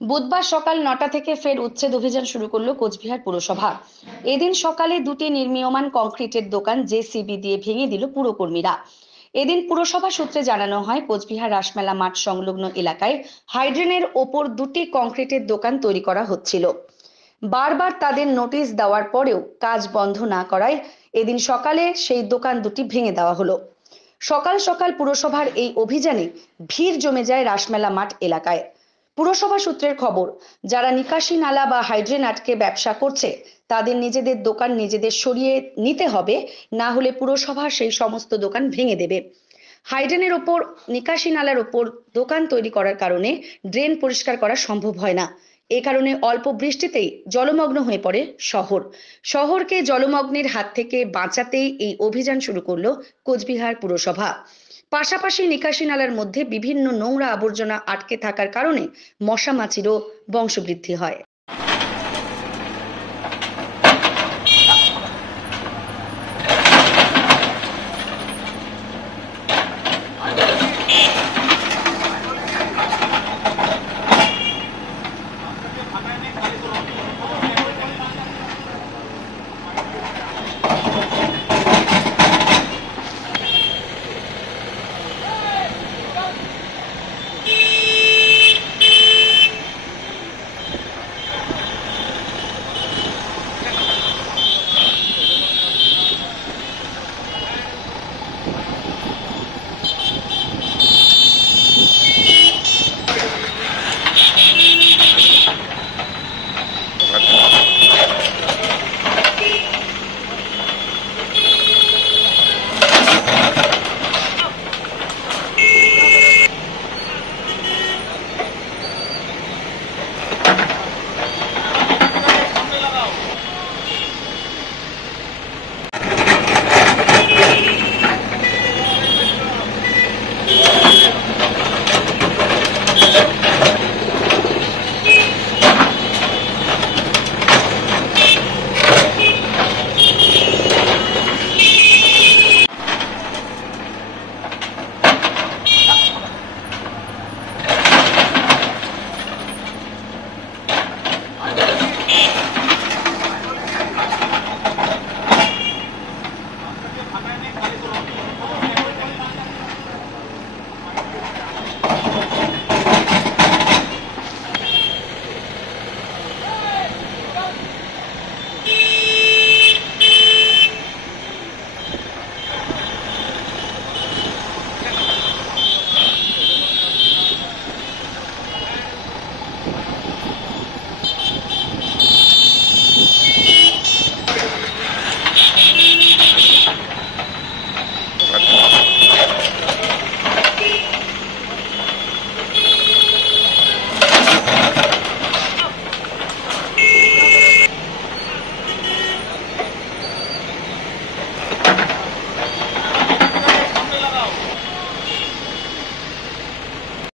বুধবার সকাল ৯টা থেকে ফের উচ্ছেদ অভিযান শুরু করলো কোচবিহার পুরসভা। এদিন সকালে দুটি নির্মীয়মান কংক্রিটের দোকান জেসিবি দিয়ে ভেঙে দিল পুরকর্মীরা। এদিন পুরসভা সূত্রে জানানো হয়, কোচবিহার রাসমেলা মাঠ সংলগ্ন এলাকায় হাইড্রেনের ওপর দুটি কংক্রিটের দোকান তৈরি করা হচ্ছিল। বারবার তাদের নোটিশ দেওয়ার পরেও কাজ বন্ধ না করায় এদিন সকালে সেই দোকান দুটি ভেঙে দেওয়া হলো। সকাল সকাল পুরসভার এই অভিযানে ভিড় জমে যায় রাসমেলা মাঠ এলাকায়। পুরসভা সূত্রের খবর, যারা নিকাশি নালা বা হাইড্রেন আটকে ব্যবসা করছে তাদের নিজেদের দোকান নিজেদের সরিয়ে নিতে হবে, না হলে পুরসভা সেই সমস্ত দোকান ভেঙে দেবে। হাইড্রেনের ওপর, নিকাশি নালার ওপর দোকান তৈরি করার কারণে ড্রেন পরিষ্কার করা সম্ভব হয় না। এ কারণে অল্প বৃষ্টিতেই জলমগ্ন হয়ে পড়ে শহর। শহরকে জলমগ্নের হাত থেকে বাঁচাতেই এই অভিযান শুরু করলো কোচবিহার পুরসভা। পাশাপাশি নিকাশি নালার মধ্যে বিভিন্ন নোংরা আবর্জনা আটকে থাকার কারণে মশা মাছিরও বংশবৃদ্ধি হয়।